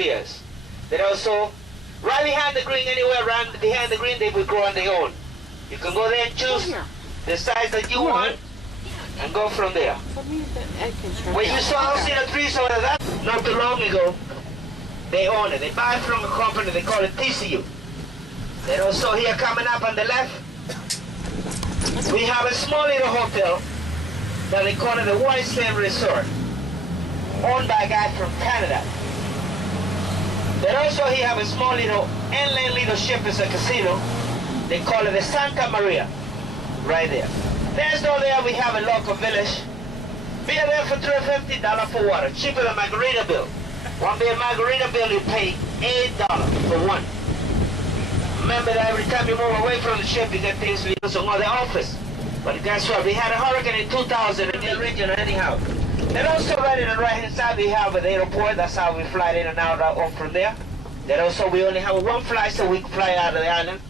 beers. They also, right behind the green, anywhere around behind the green, they will grow on their own. You can go there and choose the size that you want and go from there. When you saw us in the trees over that, not too long ago, they own it. They buy it from a company, they call it TCU. Then also here coming up on the left, we have a small little hotel that they call it the White Sand Resort, owned by a guy from Canada. Then also here have a small little inland little ship, it's a casino. They call it the Santa Maria, right there. There's no there, we have a local village. Beer there for $3.50 for water, cheaper than margarita bill. One beer margarita bill, you pay $8 for one. Remember that every time you move away from the ship, you get things to use on the office. But guess what? We had a hurricane in 2000 in the region anyhow. Then also right in the right-hand side, we have an airport. That's how we fly in and out from there. Then also we only have one flight, so we can fly out of the island,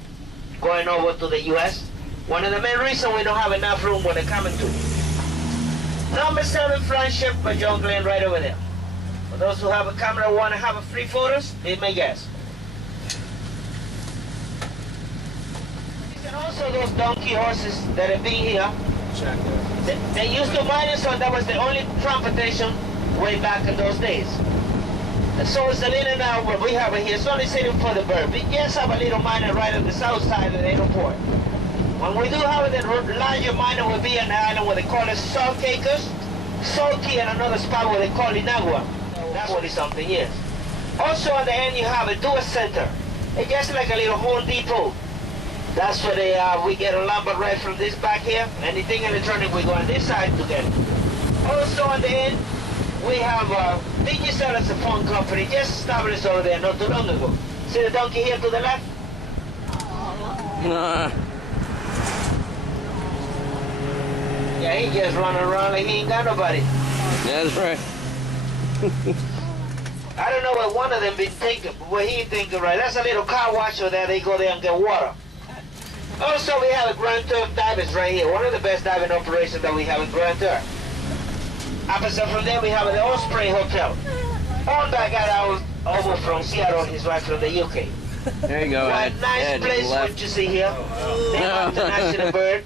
going over to the U.S. One of the main reasons we don't have enough room when they're coming to. Number 7 flying ship by John Glenn right over there. For those who have a camera and want to have a free photos, they may guess. And also those donkey horses that have been here. They used to mine it, so that was the only transportation way back in those days. And so it's a little now what we have here. It's only sitting for the bird. We just have a little miner right on the south side of the airport. When we do have it, the larger miner will be on the island where they call it Salt Cakers, Salty, and another spot where they call it Inagua. That's what it's something, yes. Also on the end you have a dual center. It's just like a little Home Depot. That's where they we get a lumber right from this back here. Anything electronic we go on this side to get it. Also on the end we have Digicel as a phone company just established over there not too long ago. See the donkey here to the left? Yeah, he just running around like he ain't got nobody. That's right. I don't know what one of them been thinking, but what he thinking right. That's a little car wash over there. They go there and get water. Also, we have a Grand Turk Divers right here. One of the best diving operations that we have in Grand Turk. Opposite from there, we have the Osprey Hotel. Owned by a guy that was over from Seattle. He's right from the UK. There you go. What a nice place what you see here. Name of the national bird.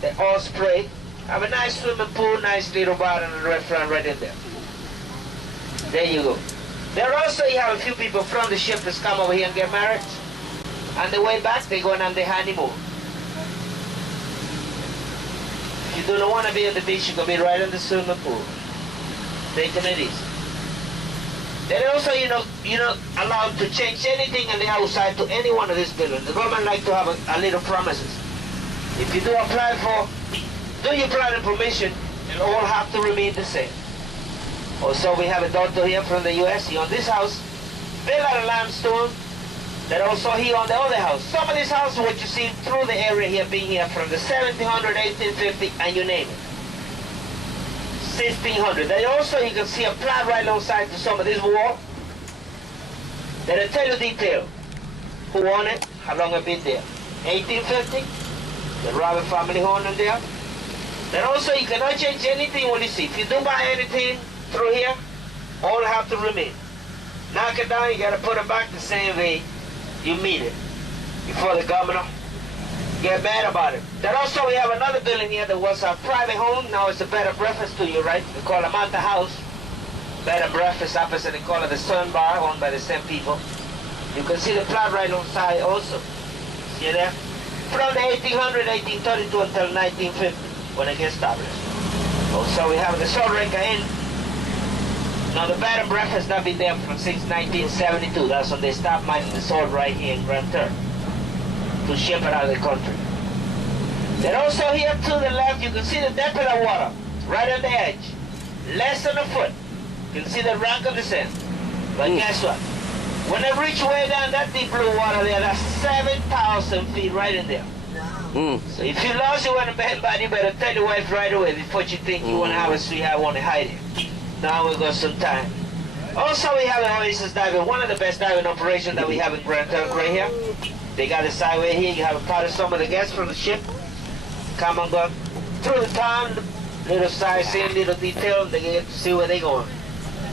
The Osprey. Have a nice swimming pool, nice little bar and a restaurant right in there. There you go. There also you have a few people from the ship that's come over here and get married. On the way back, they're going on their honeymoon. If you do not want to be on the beach, you can be right in the swimming pool. Taking it easy. Then also, you're not allowed to change anything on the outside to any one of these buildings. The government like to have a little promises. If you do apply for, do your planning permission, it all have to remain the same. Also, we have a doctor here from the U.S. He on this house, built out of limestone. That also he on the other house. Some of these houses, what you see through the area here, being here from the 1700, 1850, and you name it. 1600. Then also you can see a plan right alongside to some of this wall. That'll tell you detail. Who owned it, how long it been there. 1850, the Robert family home in there. Then also you cannot change anything when you see. If you do buy anything through here, all have to remain. Knock it down, you gotta put it back the same way you meet it before the governor get mad about it. Then also we have another building here that was a private home. Now it's a bed and breakfast to you, right? They call it Manta House. Bed and breakfast opposite, they call it the Sun Bar, owned by the same people. You can see the plant right on side also. See there? From the 1800, 1832 until 1950 when it gets established. Also we have the Salt Rinka Inn. Now the bed and breakfast not been there since 1972. That's when they stopped mining the salt right here in Grand Turk to ship it out of the country. Then also here to the left, you can see the depth of the water right on the edge, less than a foot. You can see the rank of the sand. But guess what? When they reach way down that deep blue water there, that's 7,000 feet right in there. So if you lost your one bad body, you better tell your wife right away before you think you want to have a sweetheart, want to hide it. Now we got some time. Also we have an Oasis diving, one of the best diving operations that we have in Grand Turk right here. They got the sideway here, you have a part of some of the guests from the ship. Come and go through the town, little sightseeing, little detail, they get to see where they're going.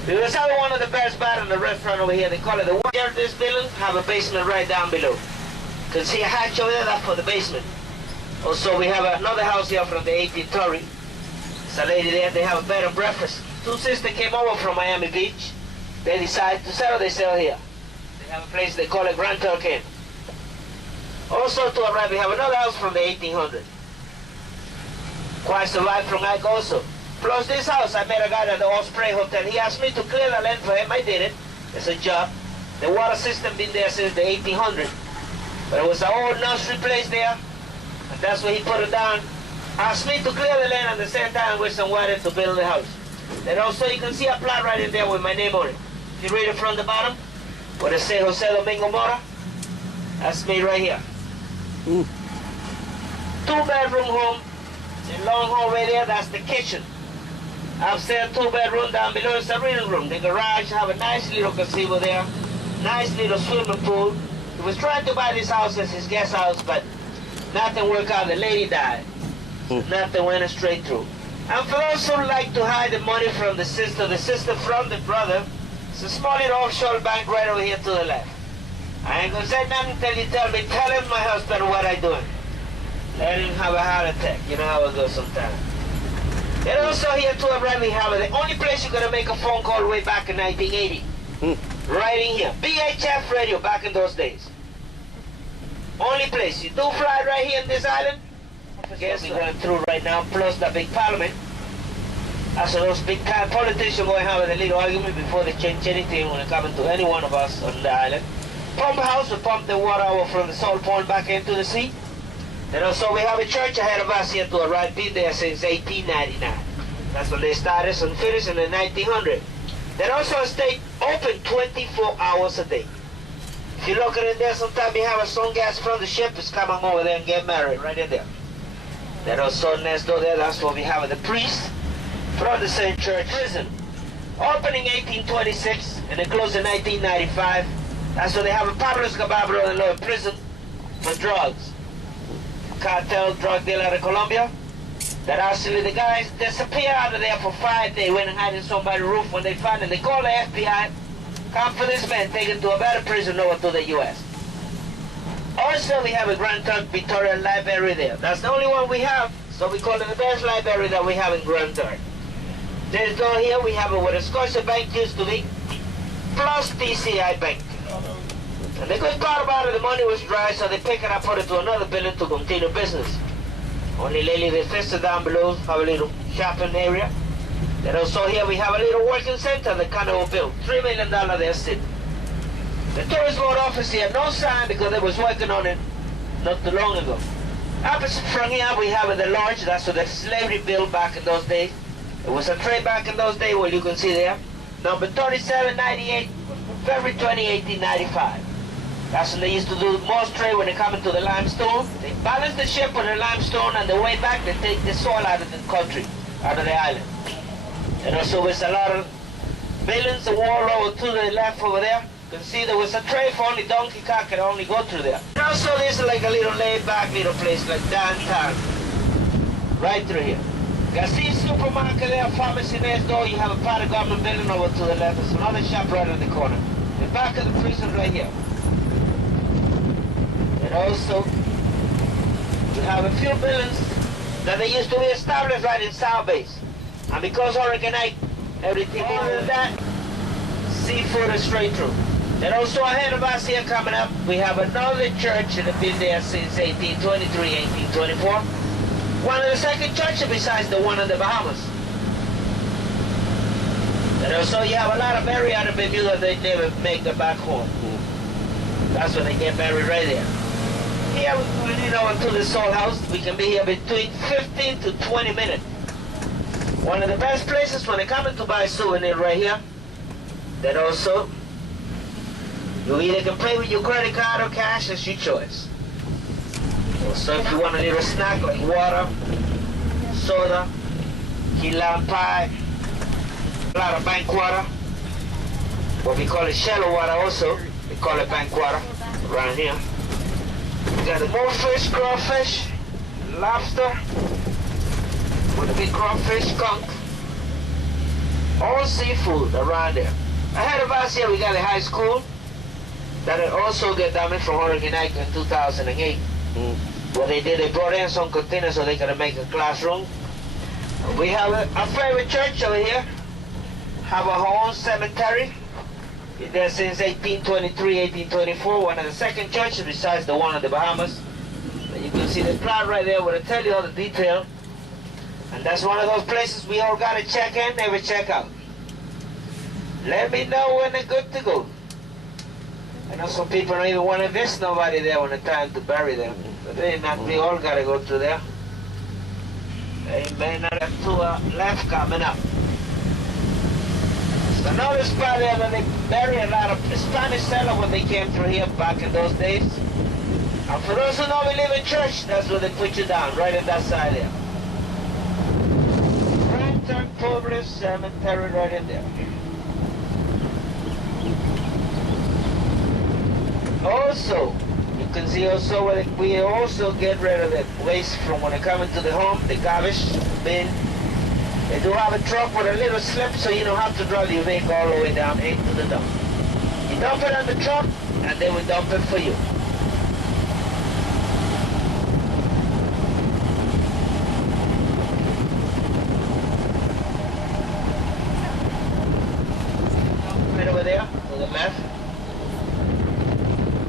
We was having one of the best bars in the restaurant over here. They call it the one. Here, this building have a basement right down below. Can see a hatch over there, that's for the basement. Also, we have another house here from the 18th story. There's a lady there, they have a bed and breakfast. Two sisters came over from Miami Beach. They decided to settle themselves here. They have a place they call it Grand Turk Inn. Also, to our right, we have another house from the 1800s. Quite survived from Ike also. Plus this house, I met a guy at the Osprey Hotel. He asked me to clear the land for him. I did it. It's a job. The water system been there since the 1800s. But it was an old nursery place there. And that's where he put it down. Asked me to clear the land at the same time with some water to build the house. Then also you can see a plot right in there with my name on it. If you read it from the bottom, where it says Jose Domingo Mora, that's me right here. Ooh. 2-bedroom home. The long hallway there, that's the kitchen. Upstairs, 2-bedroom, down below is a reading room. The garage have a nice little gazebo there. Nice little swimming pool. He was trying to buy this house as his guest house, but nothing worked out. The lady died. Nothing went straight through. And for those who like to hide the money from the sister from the brother, it's a small little offshore bank right over here to the left. I ain't gonna say nothing until you tell me, tell him my husband what I doing. Let him have a heart attack. You know how it goes sometimes. And also here to our right we have the only place you're gonna make a phone call way back in 1980. Right in here. BHF radio back in those days. Only place. You do fly right here in this island. Guess we're going through right now, plus the big parliament. So those big time politicians going to have a little argument before they change anything when it comes to any one of us on the island. Pump house will pump the water over from the salt pond back into the sea. Then also we have a church ahead of us here to our right, been there since 1899. That's when they started and finished in the 1900s. Then also stay open 24 hours a day. If you look at it there, sometimes you have a song gas from the ship is coming over there and get married right in there. Then also next door there, that's where we have the priest from the same church. Prison. Opening 1826 and they closed in 1995. That's where they have a Pablo Escobar brother-in-law in prison for drugs. Cartel drug dealer out of Colombia. That actually the guys disappear out of there for 5 days, went and hid in somebody's roof. When they find him, they call the FBI, come for this man, take him to a better prison over to the U.S. Also, we have a Grand Turk Victoria Library there. That's the only one we have, so we call it the best library that we have in Grand Turk. This door here, we have where the Scotia Bank used to be, plus DCI Bank. And the good part about it, the money was dry, so they pick it up, put it to another building to continue business. Only lately they fixed it down below, have a little shopping area. Then also here we have a little working center that Carnival built. $3 million there sitting. The tourist board office here, no sign because they was working on it not too long ago. Opposite from here we have the lodge, that's what the slavery built back in those days. It was a trade back in those days, well you can see there. Number 3798, February 20, 1895. That's when they used to do most trade when they come into the limestone. They balance the ship with the limestone and the way back they take the soil out of the country, out of the island. And also there's a lot of buildings, the wall over to the left over there. You can see there was a trade for only donkey cart could only go through there. And also this is like a little laid back little place like downtown. Right through here. You can see supermarket there, pharmacy next door, you have a part of government building over to the left. There's another shop right in the corner. The back of the prison right here. And also, we have a few buildings that they used to be established right in South Base. And because Hurricane Ike, everything other than that, seafood is straight through. Then also ahead of us here coming up, we have another church that has been there since 1823, 1824. One of the second churches besides the one in the Bahamas. And also you have a lot of married out of Bermuda, they never make it back home. That's when they get married right there. Here, you know, into the Soul House, we can be here between 15 to 20 minutes. One of the best places when they come in to buy a souvenir right here. Then also, you either can pay with your credit card or cash, it's your choice. Also, if you want a little snack like water, soda, key lime pie, a lot of bank water, what we call it shallow water also, we call it bank water around here. We got the molefish, crawfish, lobster, with a big crawfish, skunk. All seafood around there. Ahead of us here, we got a high school that also got damaged from Hurricane Ike in 2008. What they brought in some containers so they could make a classroom. We have a favorite church over here. Have our own cemetery. Been there since 1823, 1824. One of the second churches besides the one in the Bahamas. And you can see the plot right there where they tell you all the detail. And that's one of those places we all got to check in, never check out. Let me know when they're good to go. I know some people don't even want to visit nobody there when it's time to bury them. But they not, we all got to go through there. Amen. Now to left coming up. So another spot there that they bury a lot of Spanish settlers when they came through here back in those days. And for those who know we live in church, that's where they put you down, right in that side there. Grand Public Cemetery right in there. Also, you can see also where we also get rid of the waste from when they come into the home, the garbage bin. They do have a truck with a little slip so you don't have to drive your vehicle all the way down into the dump. You dump it on the truck and they will dump it for you. Right over there to the left.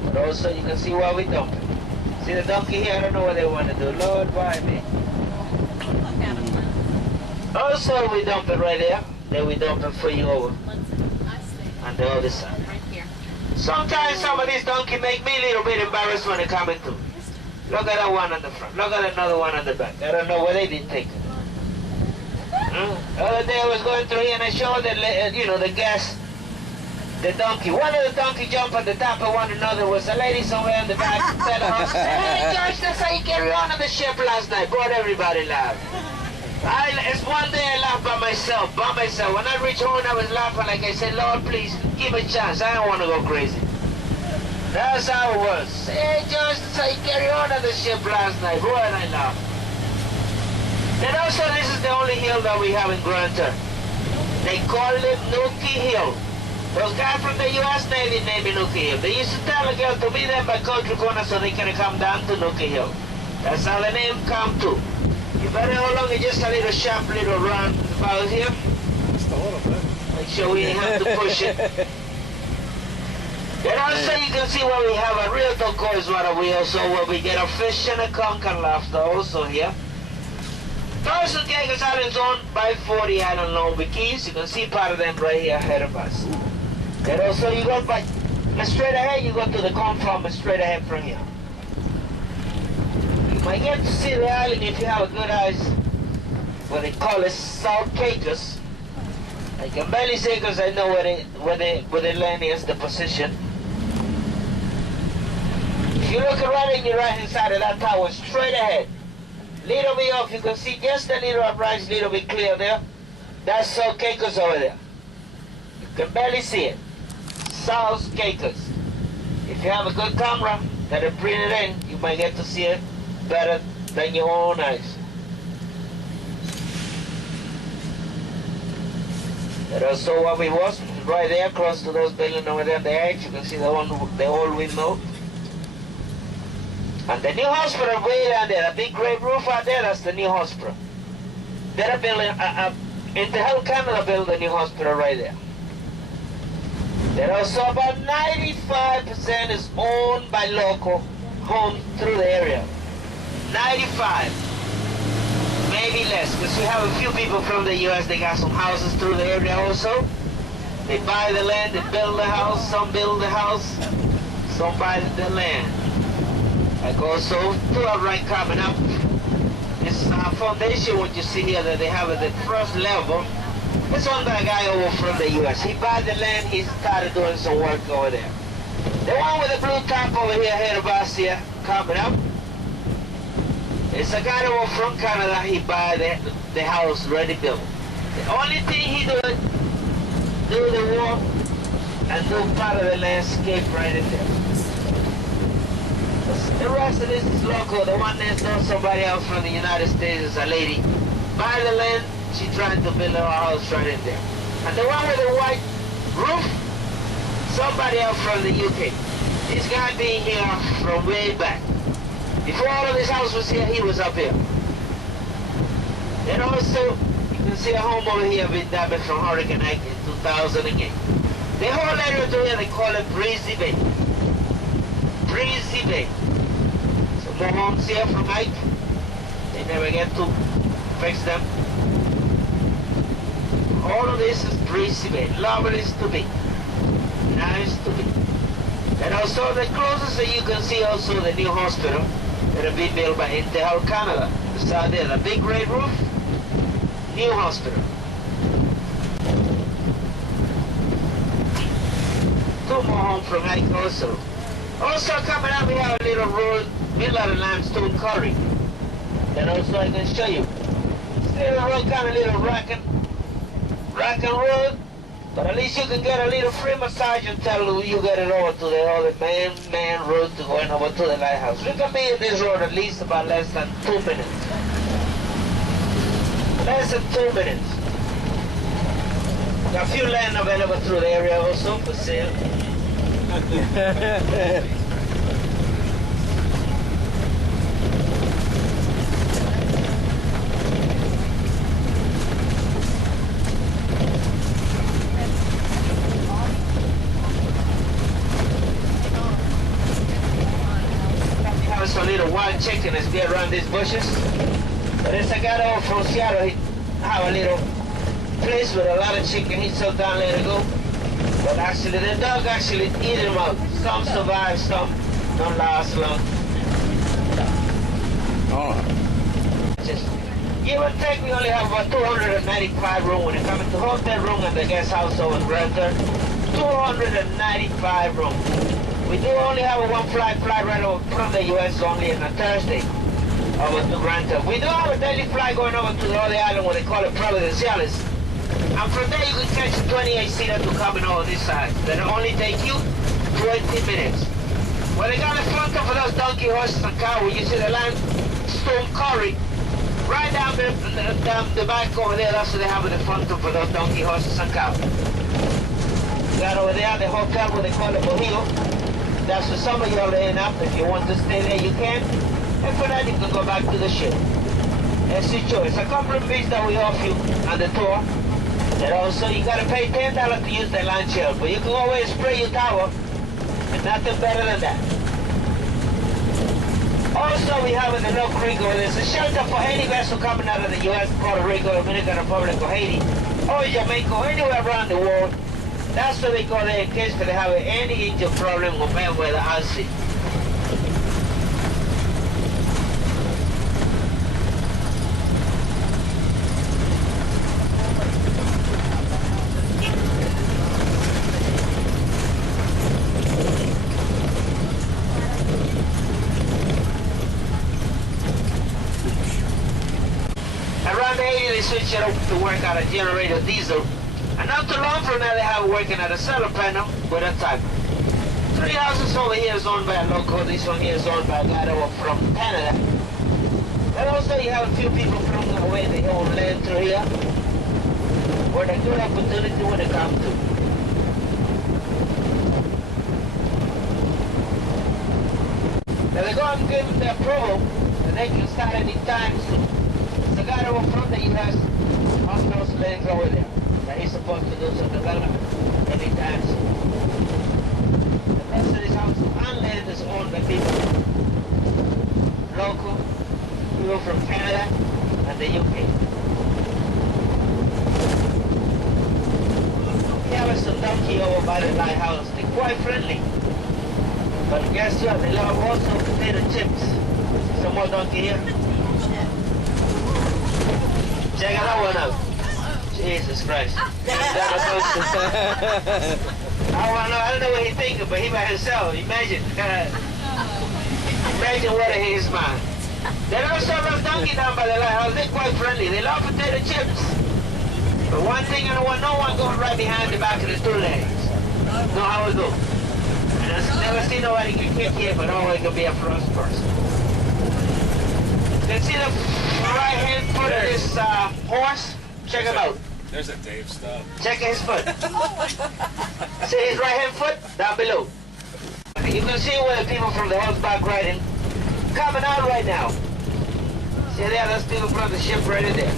But also you can see why we dump it. See the donkey here? I don't know what they want to do. Lord, why me? Also, we dump it right there. Then we dump it for you over on the other side. Sometimes some of these donkeys make me a little bit embarrassed when they come into. Look at that one on the front. Look at another one on the back. I don't know where they didn't take it. The other day I was going through here and I showed the gas, the donkey. One of the donkey jumped on the top of one another. Was a lady somewhere in the back telling us, "Hey, George, that's how you carry on the ship last night." Brought everybody laugh. It's one day I laughed by myself. When I reached home, I was laughing like I said, "Lord, please, give me a chance. I don't want to go crazy." That's how it was. Hey, George, that's how you carry on the ship last night. Boy, and I laughed. And also, this is the only hill that we have in Grand Turk. They call it Nuki Hill. Those guys from the U.S. Navy named it Nuki Hill. They used to tell a girl to be there by Country Corner so they can come down to Nuki Hill. That's how the name come to. You better hold on, just a little sharp little run about here. Just a little bit. Make sure we didn't have to push it. And also you can see where we have a real turquoise water wheel, so where we get a fish and a conch and lobster also here. Those Caicos Islands owned by 40 Island Long Keys. You can see part of them right here ahead of us. And also you go by straight ahead, you go to the corn farm straight ahead from here. You might get to see the island if you have a good eyes. What they call it South Caicos. I can barely say because I know where the land is, the position. If you look right in your right hand side of that tower, straight ahead, little bit off, you can see just a little uprise, little bit clear there. That's South Caicos over there. You can barely see it. South Caicos. If you have a good camera that'll bring it in, you might get to see it better than your own eyes. And also what we was right there, close to those buildings over there on the edge. You can see the old windmill. And the new hospital way down there, a big great roof out there, that's the new hospital. They're building, Health Canada built a new hospital right there. There also about 95% is owned by local homes through the area. 95, maybe less, because we have a few people from the U.S. They got some houses through the area also. They buy the land, they build the house, some build the house, some buy the land. Like also, two are right coming up. This foundation, what you see here that they have at the first level, it's owned by a guy over from the U.S. He bought the land, he started doing some work over there. The one with the blue top over here ahead of us here, coming up, it's a guy over from Canada. He bought the house ready built. The only thing he do the work and do part of the landscape right in there. The rest of this is local. The one that's not somebody else from the United States is a lady. Buy the land, she trying to build her house right in there. And the one with the white roof, somebody else from the UK. This guy being here from way back. Before all of this house was here, he was up here. Then also, you can see a home over here been damaged from Hurricane Ike in 2008. The whole area to here, they call it Breezy Bay. Breezy Bay. So more homes here from Ike. They never get to fix them. All of this is Breezy Bay. Lovely to be. Nice to be. And also the closest that you can see also the new hospital that have been built by Intel Canada. It's out there, the big red roof, new hospital. Two more homes from Ike also. Also coming up we have a little road, middle of the limestone quarry. That also I can show you. Still a road, kind of little rocking road. But at least you can get a little free massage until you get it over to the other main road to going over to the lighthouse. You can be in this road at least about less than 2 minutes. Less than 2 minutes. Got a few land available through the area also for sale. Some little wild chicken that's be around these bushes. But it's a guy over from Seattle. He have a little place with a lot of chicken. He took down, let it go. But actually, the dog actually eat them out. Some survive, some don't last long. Oh. Just give or take, we only have about 295 rooms when it comes to hotel room and the guest house over in Granta. 295 rooms. We do only have one flight right over from the U.S. only on a Thursday over to Granta. We do have a daily flight going over to the other island where they call it Providenciales. And from there you can catch a 28-seater to come in over this side. That'll only take you 20 minutes. Well, they got in front of those donkey horses and cows where you see the limestone quarry. Right down the back over there, that's what they have in the front of those donkey horses and cows. Got over there the hotel where they call it Bohio. That's for some of you all laying up. If you want to stay there, you can. And for that, you can go back to the ship. That's your choice. A couple of fees that we offer you on the tour. And also, you got to pay $10 to use the lunch help. But you can always spray your towel. And nothing better than that. Also, we have in the Low Creek, there's a shelter for any vessel coming out of the U.S., Puerto Rico, Dominican Republic, or Haiti, or Jamaica, or anywhere around the world. That's what they go there in case they have any engine problem or bad weather at sea. Around the 80, they switch it up to work out a generator diesel. And not too long from now, they have working at a solar panel with a timer. 3 houses over here is owned by a local. This one here is owned by a guy over from Canada. And also you have a few people from away they own land through here. Where they good opportunity when they come to. Now they go and give them the approval and they can start any time soon. The guy over from the US owns those lands over there. That he's supposed to do some development anytime soon. The rest of this house and land is owned by people local, people from Canada and the UK. We have some donkey over by the lighthouse. They're quite friendly. But guess what? They love also potato chips. Some more donkey here. Check that one out. Jesus Christ. I don't know what he's thinking, but he by himself. Imagine. Imagine what in his mind. They also love donkey down by the lighthouse. They're quite friendly. They love potato chips. But one thing I don't want no one going right behind the back of the two legs. Know how it goes. And I've never seen nobody get kicked here, but always gonna be a frost person. You can see the right hand foot of this horse? Check him out. There's a Dave stub. Check his foot. See his right hand foot? Down below. You can see where the people from the horseback riding coming out right now. See there, those people from the ship right in there.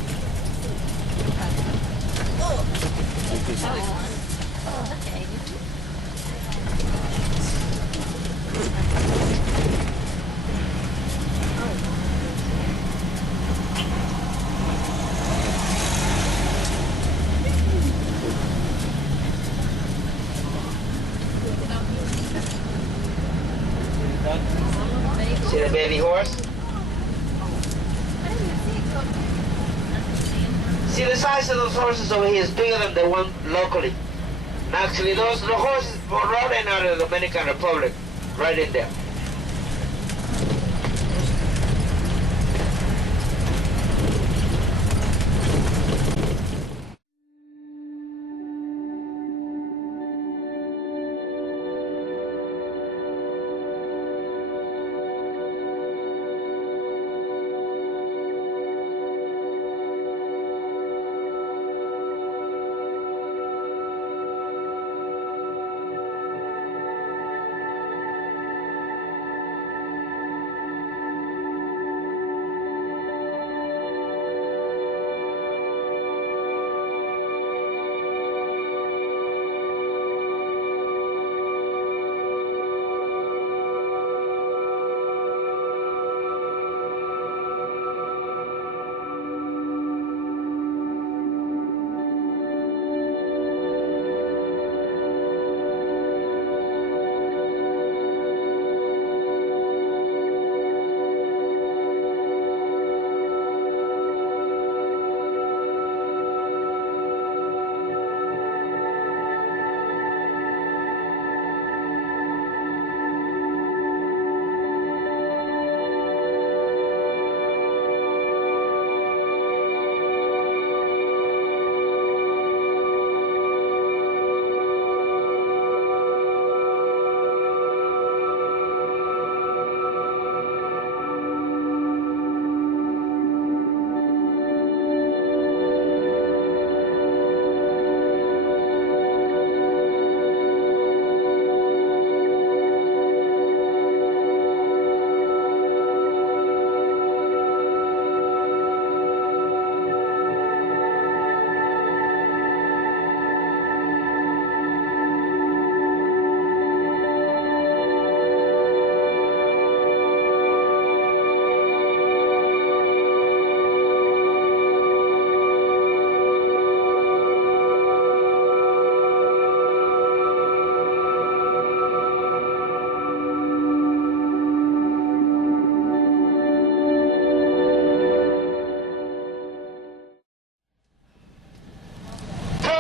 See the baby horse? See the size of those horses over here is bigger than the one locally. And actually the horses were running out of the Dominican Republic, right in there.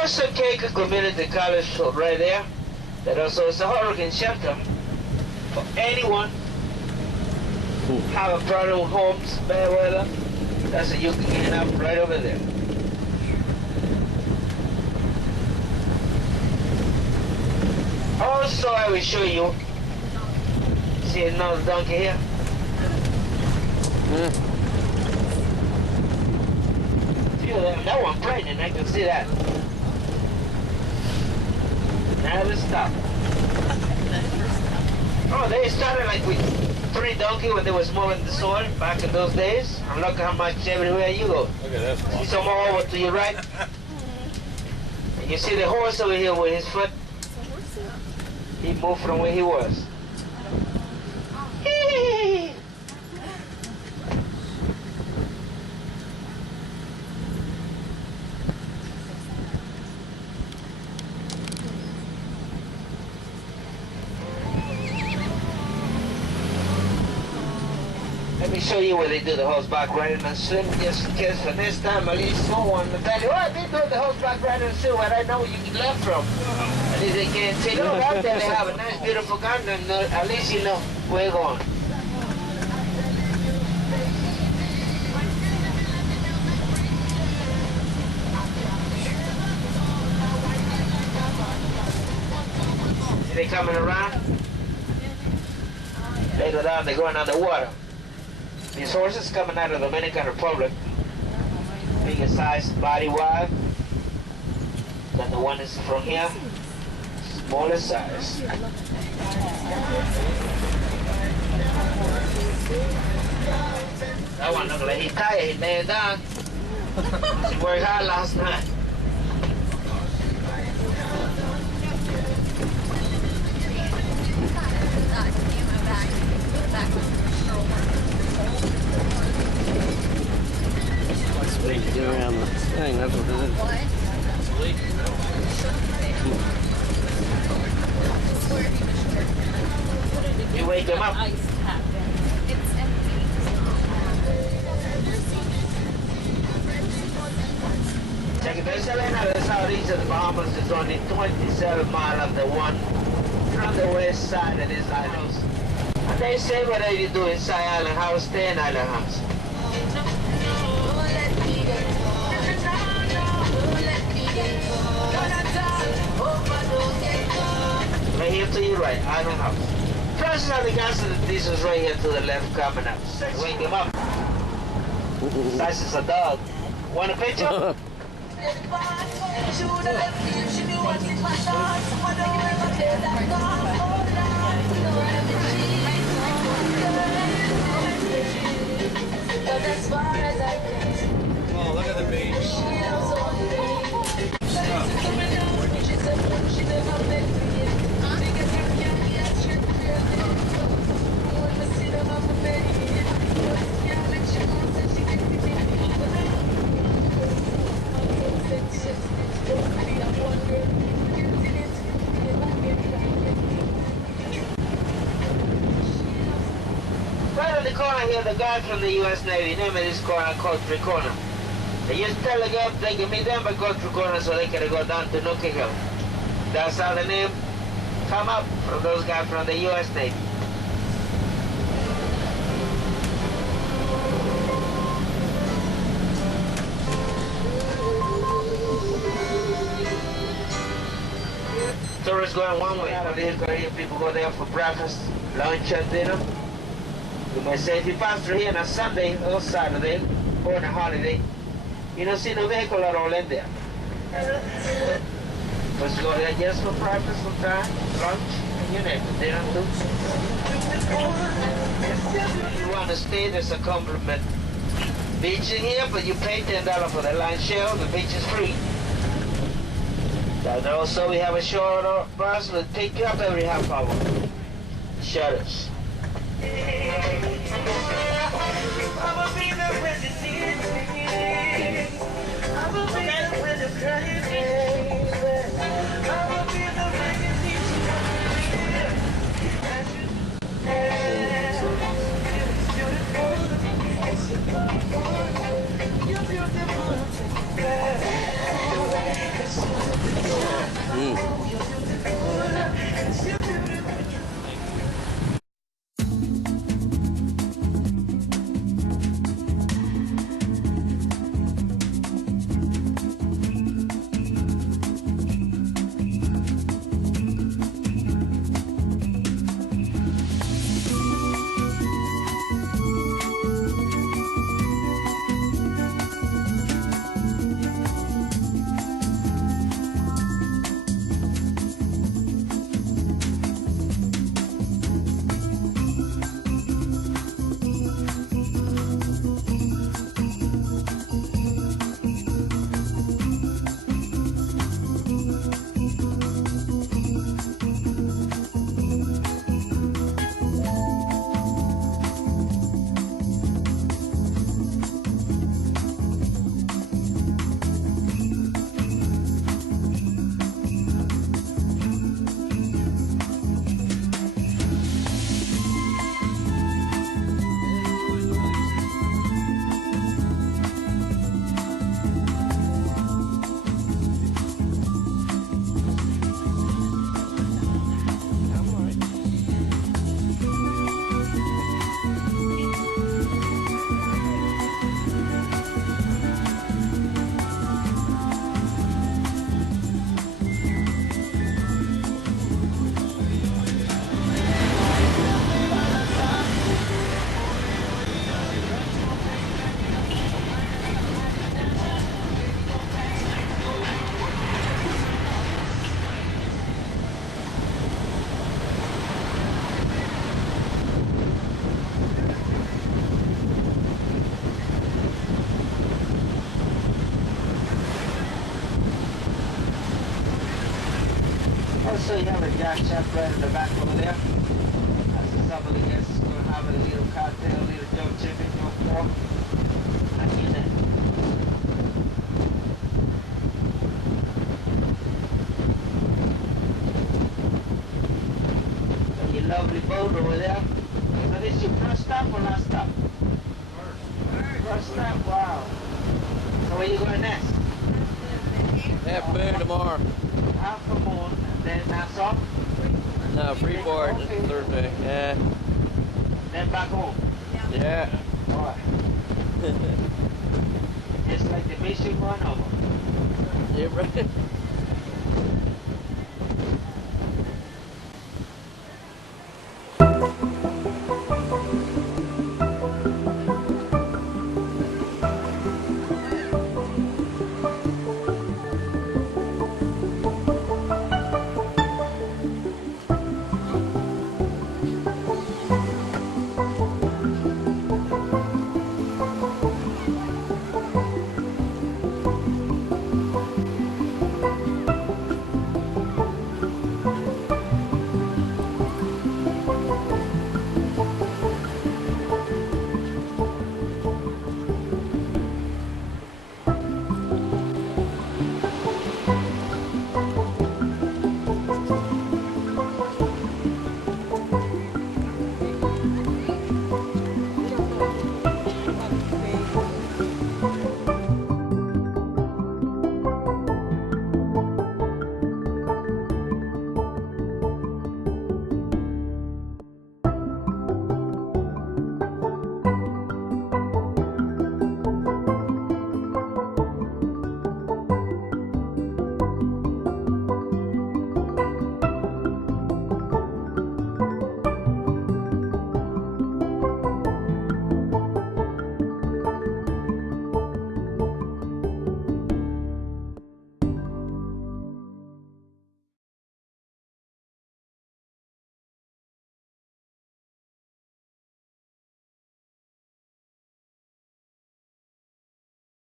Costa Rica Community College right there. That also is a hurricane shelter for anyone who have a problem with homes, bad weather. That's a you can get up right over there. Also, I will show you. See another donkey here? Few of them. That one pregnant, I can see that. Never stop. Oh, they started like with 3 donkeys when they was moving the soil back in those days. And look how much everywhere you go. Look at that. See some more over to your right? And you see the horse over here with his foot. He moved from where he was. Let me show you where they do the horseback riding and swim, just in case for next time at least someone will tell you, oh, they do the horseback riding and swim, where I know where you left from. At least they can say, look, out there they have a nice, beautiful garden, and at least you know where you're going. See they coming around? They go down, they're going underwater. These horses coming out of the Dominican Republic, bigger size, body wide, Then the one is from here, smaller size. That one look like he tired, he laid down. She worked hard last night. Get around the thing, that's what it is. You wake him up. Check it, they're selling out of the southeast of the Bahamas. It's only 27 miles of the one from the west side of this island. And they say whatever you do inside Island House, stay in Island House. Right here to your right, Island House. Prices of the gas and the diesel's right here to the left coming up. Wake him up. Size is a dog. Want a picture? Oh, look at the beach. Right on the corner here, the guy from the U.S. Navy, name of this corner called Corner. They used to tell the guy they can meet them by Country Corner so they can go down to Nookie Hill. That's how the name come up from those guys from the U.S. Navy. Tourists going one way. People go there for breakfast, lunch, and dinner. You might say if you pass through here on a Sunday or Saturday or on a holiday, you don't see no vehicle at all in there. But you go there just for breakfast sometime, lunch, and you name it, dinner too. If you want to stay, there's a compliment beach in here, but you pay $10 for the lunch shell. The beach is free. And also we have a short bus that pick you up every half hour. Shutters. Also, you have a jack shop right in the back over there. That's some of the guests going to have a little cocktail, a little jerk chicken, jerk pork. And you there. And your lovely boat over there. So this is your first stop or last stop? First stop, wow. So where you going next? Half Moon tomorrow. Half the moon, and then that's all? No, Freeport Thursday. Yeah. Then back home? Yeah. Alright. It's like the mission run over. Yeah, right.